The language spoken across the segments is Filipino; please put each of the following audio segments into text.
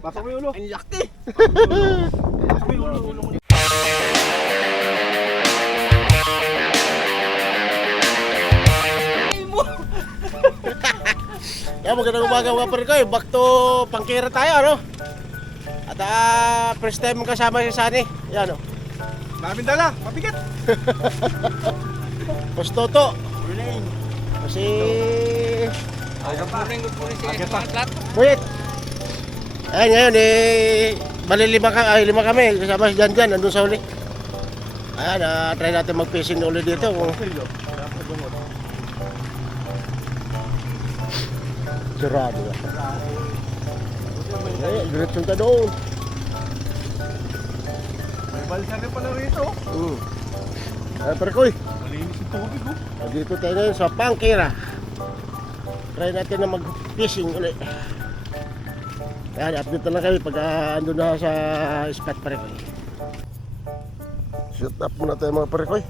Pasok mo yung ulo. Ang laki. Pasok mo yung ulo. Kaya magandang umaga mga Parikoy. Back to Pangkira tayo, ano? At first time kasama si Sunny. Yan, oh. Daming dala, mabigat. Postoto. Kasi... Good morning sa mga lahat. Wait. Ayan ngayon, bali lima kami. Kasama si Jan, nandun sa uli. Ayan, try natin mag-fishing ulit dito. Sarado ba? Ay, diretsyon ka doon. May balikan rin pala rito. Ay, Parikoy. Malinis yung tubig, oh. Dito tayo ngayon sa Pangkira. Try natin na mag-fishing ulit. Ayan, update na lang kami pag andun na sa spot, Parikoy. Shoot up muna tayo mga Parikoy.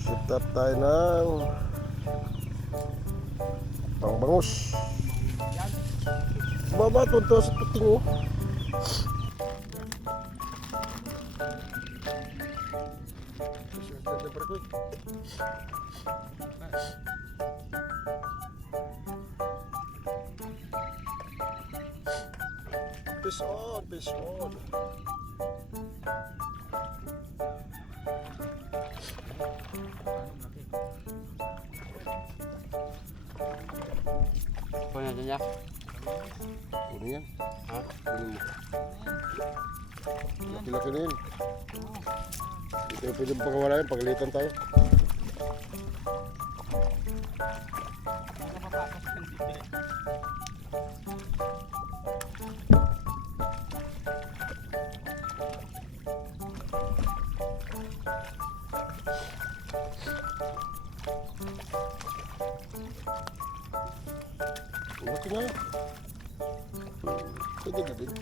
Shoot up tayo ng pangbangus. Baba, tunto sa puting, oh. Shoot up tayo, Parikoy. Fish on, fish on. Kunin natin niya. Ano yan? Ha? Ano mo? Laki-laki na yun. Ito yung pwede pagkawala yun, pagalitan tayo. Laki na yun. Pwede na din.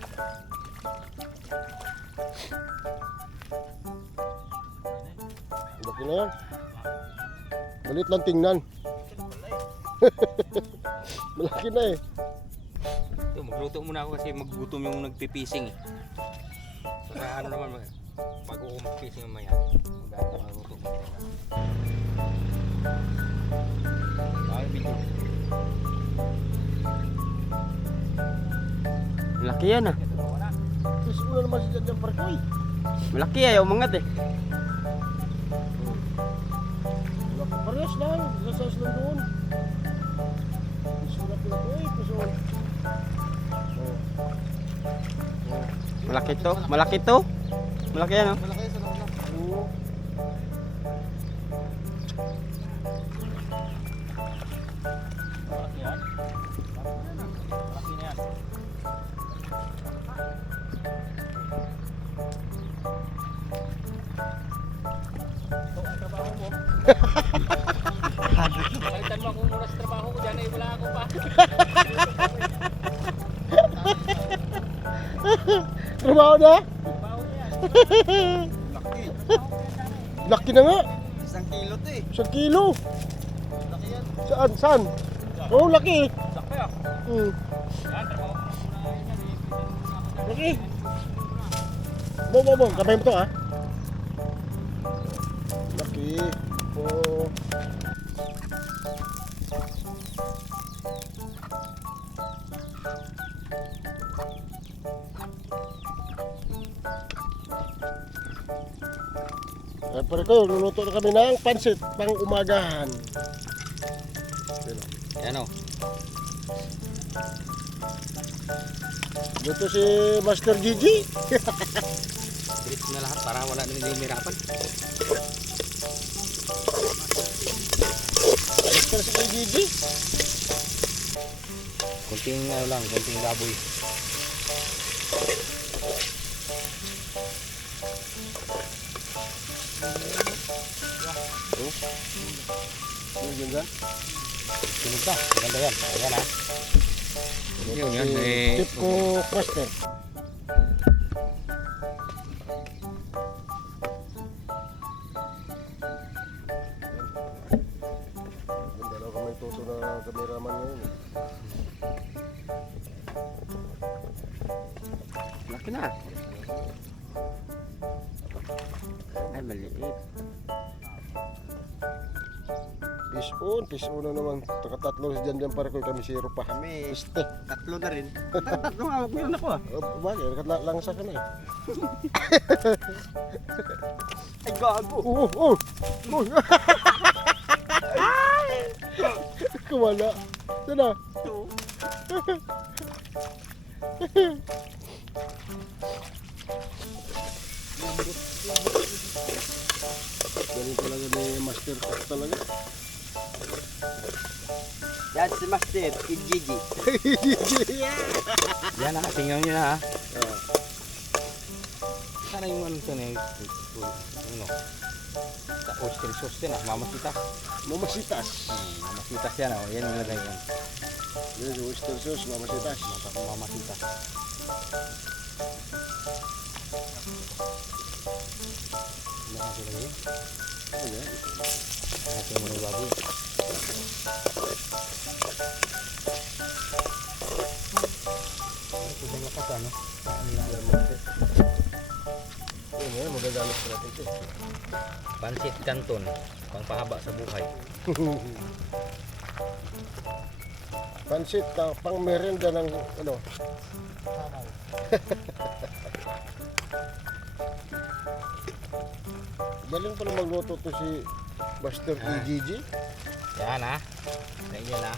Laki na yan. Malit lang tingnan. Malaki na eh. Ito, magluto muna ako kasi maggutom yung nagpipising eh. Saka ano naman, bago ako magpising mamaya, magluto muna. Malaki yan ah. Fish mo na naman si Jan Parikoy. Malaki ayaw umangat eh. Parehas lang. Sasas lang doon. Fish mo na Parikoy. Fish on. Malaki to. Malaki to. Malaki yan oh. Malaki sa loob na. Oo. Malaki yan. Malaki na yan. Ito ang trabaho mo. Palitan mo ako muna sa trabaho ko dyan eh. Wala ako pa. Trabaho na? Trabaho na yan. Laki. Laki na nga. 1 kilo to eh. 1 kilo. Laki yan. Saan? Saan? Oo, laki. Sakto yan. Yan, trabaho ko muna yan eh. Laki. Bong. Kamay mo to ha. Laki. Oh. Ay, Parikoy, luluto na kami ng pansit pang umagahan. Yan oh. Dito si Master Gigi. Diretso na lahat para wala na yung mirapan. Master si Gigi. Kunting ano lang, kunting baboy. Yung ganda. Sunog ba? Maganda yan. Ayan ha. Yun yan. Tip ko Master. Dalawa kami tuto na cameraman ngayon. Malaki na. Ay, maliit. Fish on na naman. Takatatlo si Jan para ko kami zero pa. Kami, tatlo na rin. Tatlo nga, wag mo yun ako ah. Bagay, langsa ka na eh. Ay, gago. Oo. Kumala. Sana. Galing talaga ni Master Cook talaga. Yan si Master, Gigi. Yan na, tingnan nyo na ha. Sana yung ano ito na yung ano. Sa oyster sauce din ah, mamasitas. Mamasitas. Mamasitas yan oh, yan yung lagay yan. Yan yung oyster sauce, mamasitas. Mamasitas. Ano ka sila yun? Ano yan? Natin mo na baboy. Ito bang lakas ano? Ano yan, magagamit ko natin ito. Pansit Canton, pangpahaba sa buhay. Pansit, pang merienda ng ano. Galing pala magluto to si Buster Gigi. Yan ha. Yan ha.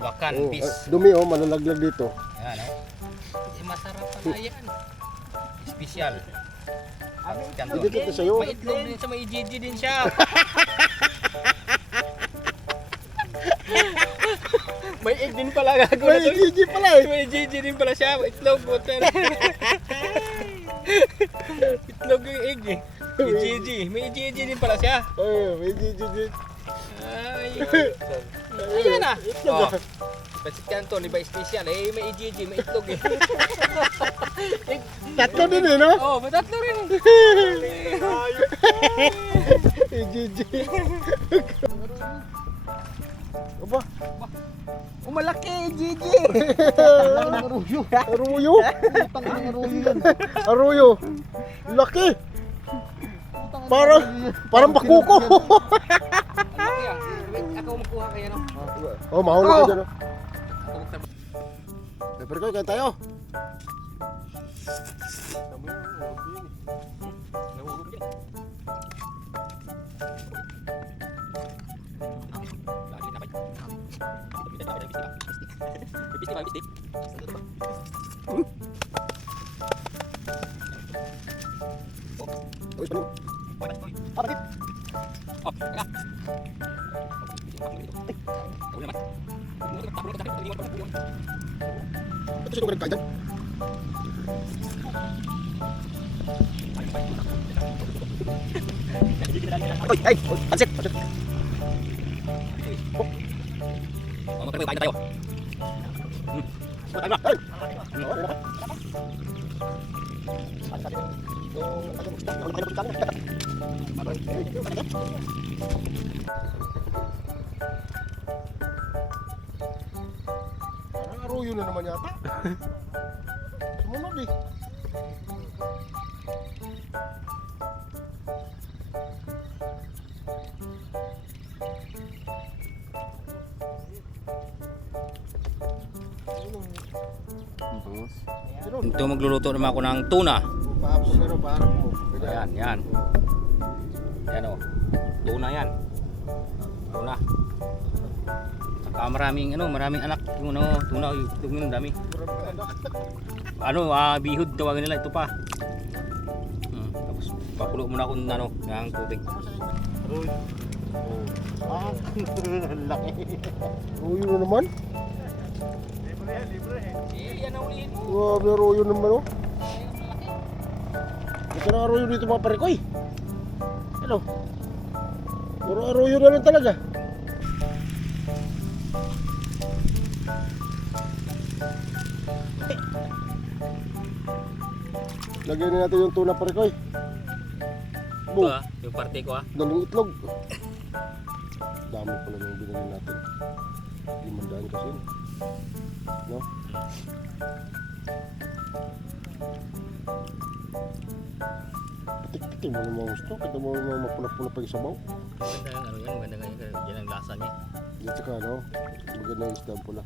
Bulacan, Oh, fish. dumi oh, malalaglag dito. Yan oh. Masarap pala yan. Special. Pansit Canton. Dito ito sa'yo. May itlog din sa may GG din siya. May egg din pala gago na to. May Gigi pala eh. May GG din pala siya. May itlog po. Itlog yung egg eh. May GG. May GG din pala siya. Oh, may Gigi din. Ay. Ayan na. Oh. Pansit Canton, iba special eh. May GG, may itlog eh. Tatlo din eh, no? Oh, may tatlo rin. May Gigi. Aba, Malaki, Gigi. Aruyo. Aruyo. Laki. Parang pakuko. Ano kaya? Ako makuha kaya no? Oh, mahulog ka dyan. Ako magtrabaho. Pepper ko, kain tayo. Nahulog yan. Lagi na kayo. Bistik ba? Bistik? Uy, ano? Papatid! Oh, teka! Ako naman. Ito sino ka nagkain dyan? Oy, ay, pansit. Oh, magpapay na tayo. Ay, ay. Parang aruyo na naman yata. Sumunod eh. Ito magluluto naman ako ng tuna. Pahapos pero paharap mo. Ayan, yan. Yan o. Tuna yan. Tuna. Saka maraming anak. Yung tuna, yung dami. Bihod tawagin nila ito pa. Tapos pakulo muna ako ng tubig. Ah, laki. Aruyo na naman. Yan na ulihin mo. Grabe, aruyo naman oh. Ito na aruyo dito mga pare ko eh. Ano? Puro aruyo na lang talaga. Lagyan na natin yung tuna pare ko eh. Ito yung parte ko Daling itlog. Dami pala yung binili natin. 500 kasi yun. No? Ito mo naman gusto. Ito mo naman mapuna-puna pa yung sabaw. Maganda yung ano yan, maganda nga yan ang lasa niya. Dito ka, no? Maganda yung isda pula.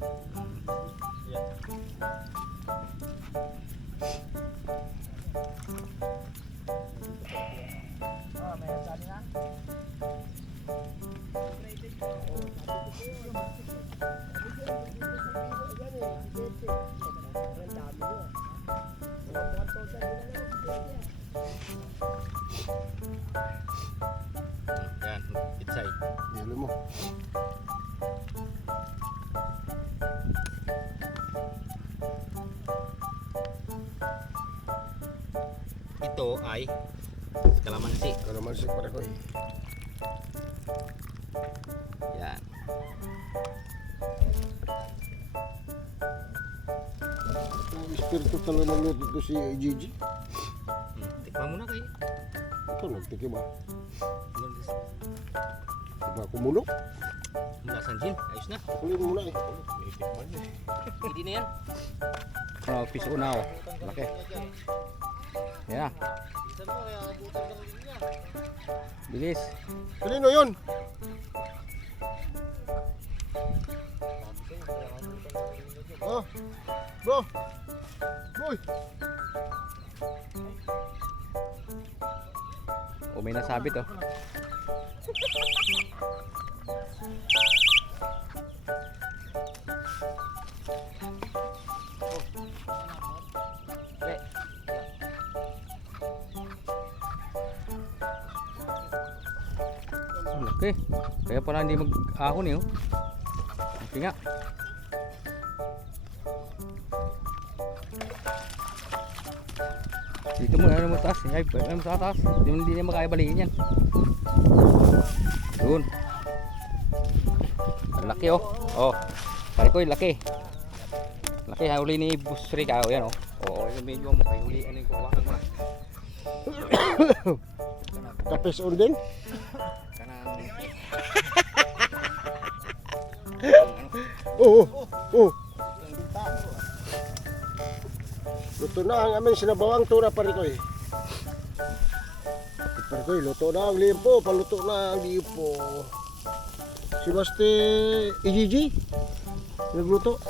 Yan, pitsay. Yelo mo. Ito ay kalamansi. Kalamansi pare ko eh. Yan. Ang espiritu talaga ng luto to si Gigi. Tikman mo na kayo. Ito, nagtikim ba? Diba kumulok? Lasan gin, ayos na. Kulin mo na eh. Hindi na yan. Ano, piso na ako. Laki. Yan. Bilis. Kanino yun? Oh, bro. Boy. O may nasabit oh. Ang laki. Kaya pala hindi mag-ahon eh oh. Laki nga. Dito mo, ano mo taas? Ay, ano mo sa taas? Hindi niya makaya balikin yan. Doon. Ang laki oh. Oh. Pare ko yung laki. Laki ha, uli ni Boss Rick. Oh, yan oh. Oo, yung medyo mo. Kaya uli, ano yung kuwakan mo na. Kapes on din? Kanang... Oo. Oo. Luto na ang aming sinabawang tuna pare ko eh. Pare ko luto na ang limpo. Paluto na ang limpo. Si Basti Gigi nagluto.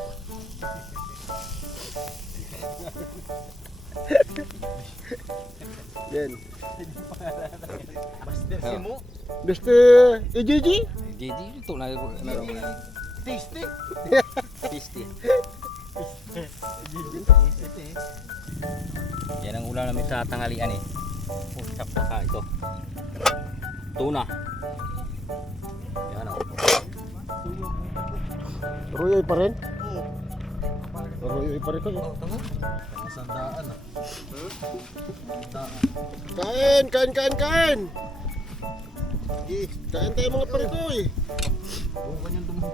Yan. Basti Gigi. Gigi, ito na. Tasty. Tasty. Yan ang ulam namin sa tanghalian eh. Pusak pa ito. Tuna. Yan o. Royoy pa rin? Royoy pa rin kayo. Sandaan ah. Kain, kain, kain, kain. Kain tayo mga parikoy. Kung kanyang dumuho.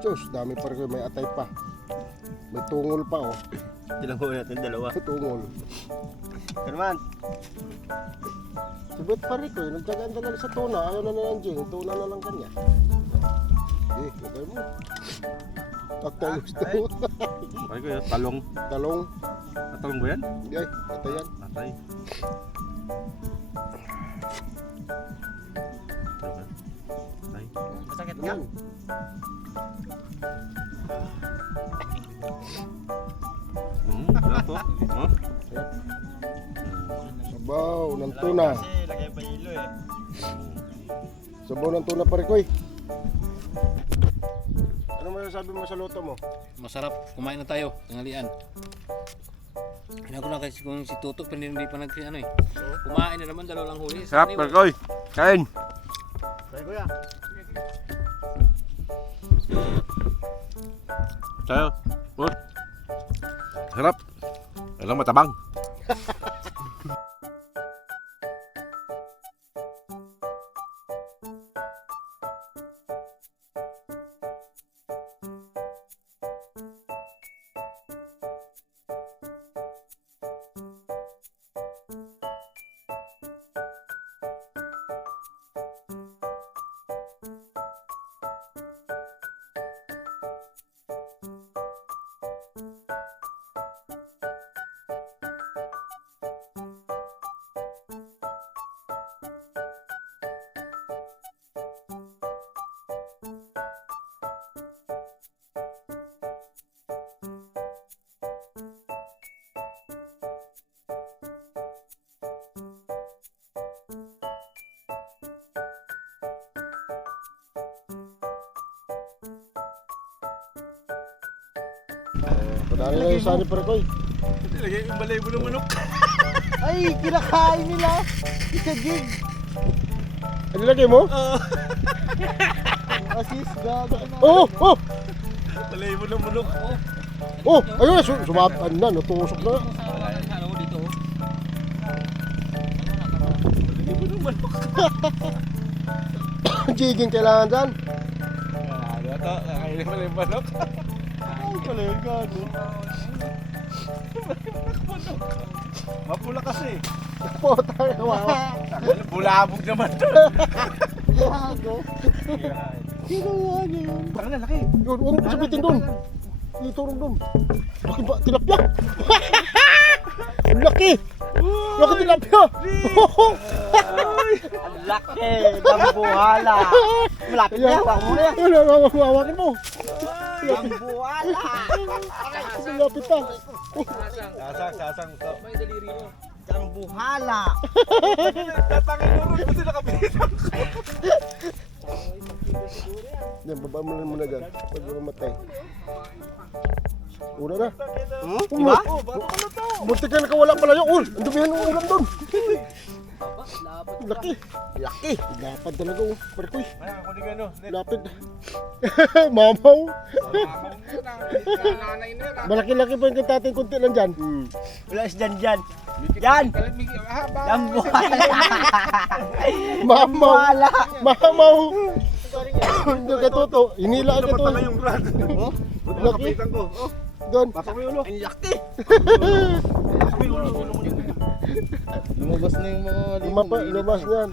Diyos, dami parikoy. May atay pa. May tungol pa oh. Tinanggol natin dalawa. Tungol. Herman. Subit parikoy. Nagtsagaan talaga sa tuna. Ayaw na na Jing. Tuna na lang kanya. Lagay mo. Atay gusto. Ay ko yun, talong. Talong. Talong ba yan? Hindi ay. Atay yan. Atay. Atay. Masakit Yan. Ano to? Huh? Sabaw ng tuna. Lagay pa hilo eh. Sabaw ng tuna parikoy. Ano masasabi mo sa luto mo? Masarap. Kumain na tayo. Tanghalian. Kailangan ko na kasi kung si Tuto pero hindi pa ano eh. Kumain na naman, dalawa lang huli. Sarap, Perkoy. Kain. Kaya kuya. Tayo. Sarap. Alam matabang. Padali na yung sani pare ko eh. Lagay yung balay mo ng manok. Ay, kinakain nila. Ikagig. Ano lagay mo? Asis, gago na. Oh! Oh! Balay mo ng manok. Oh! Ayun na! Sumapan na, natusok na. Ano ko dito? Balay mo ng manok. Jiging kailangan dyan. Ano to? Kakainin mo yung manok. Ay, pala yun, gago. Mapula kasi. Puta, kawawa. Bulabog naman to. Gago. Ginawa niya yun. Baka na, laki. Yun, huwag mo sabitin doon. Dito rin doon. Laki ba? Tilapia! Ang laki! Laki tilapia! Ang laki. Dambuhala. Malapit na. Huwag mo na yan. Ano, hawakin mo. Dambuhala. Malapit pa. Sasang. May daliri mo. Dambuhala. Tatangin mo rin kasi nakapitan ko. Yan, baba mo lang muna dyan. Huwag mo mamatay. Una na. Diba? Oh, bago ka na to. Muntik ka nakawala pala yung ul. Ang dumihan ng ulam doon. Laki. Laki. Lapad talaga oh. Parikoy. Ay, ako ni gano. Lapid. Mamaw. Nanay na yan. Malaki-laki pa yung kitating kunti lang dyan. Wala si Jan. Yan. Dambuhala. Mamaw. Mamaw. Yung katuto. Hinila ang katuto. yung rad. Laki. Nakapitan ko. Oh, Doon. pasok mo yung ulo. Ang laki. Pasok mo yung ulo. Lumabas na yung mga Lumabas niyan.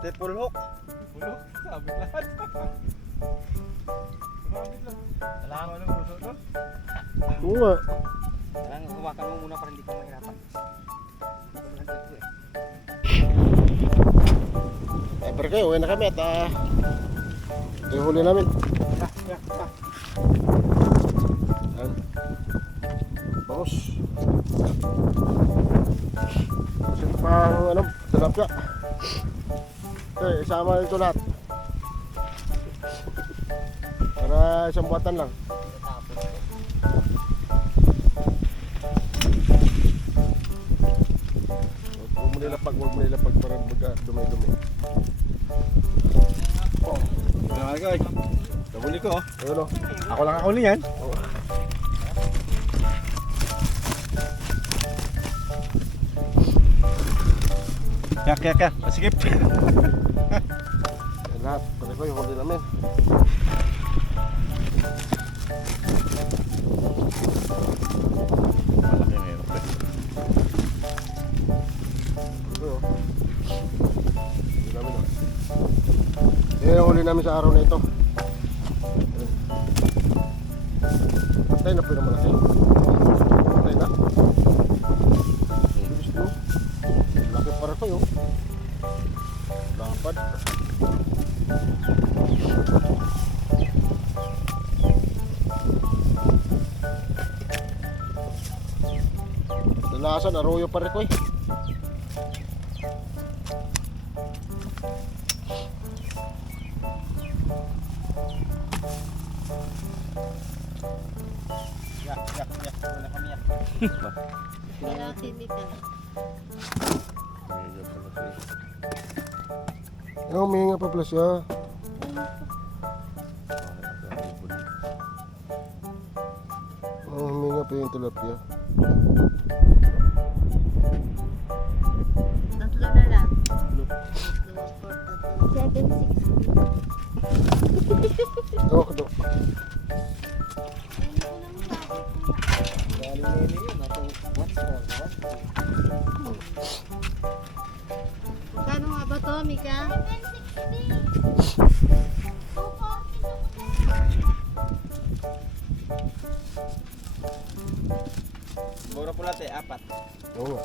Triple hook. Ulo. Sabit lahat. Sabit lang. Alam mo ng uso to? Oo nga. Kailangan hawakan mo muna para hindi ka mahirapan. Hindi ka mahirapan ito eh. Pero kayo, uwi na kami at yung huli namin. Ayan. Bangos. Kasi ito pa ang tilapia. Okay, isama ito lahat. Para isang buwatan lang. Huwag mo nilapag para dumi-dumi. Ano guys? Nahuli ko. Ayun o. Ako lang ako niyan. Kaya. Masikip. Lahat. Pwede ko yung huli namin. Malaki na yun. Ito o. Huli namin o. Yan yung huli namin sa araw na ito. Patay na po yung malaki. Patay na. Bilis no. Laki para ko yun. Lapad. Dalasan, arroyo pa rin ko eh. Wala kami yan. Wala chemical. Huminga pa pala siya. Huminga pa yung tilapia. Tatlo na lang. 7, 6. Ewan ko daw. Magkano nga ba to, Mika? Mura pula te, 4. Oo nga.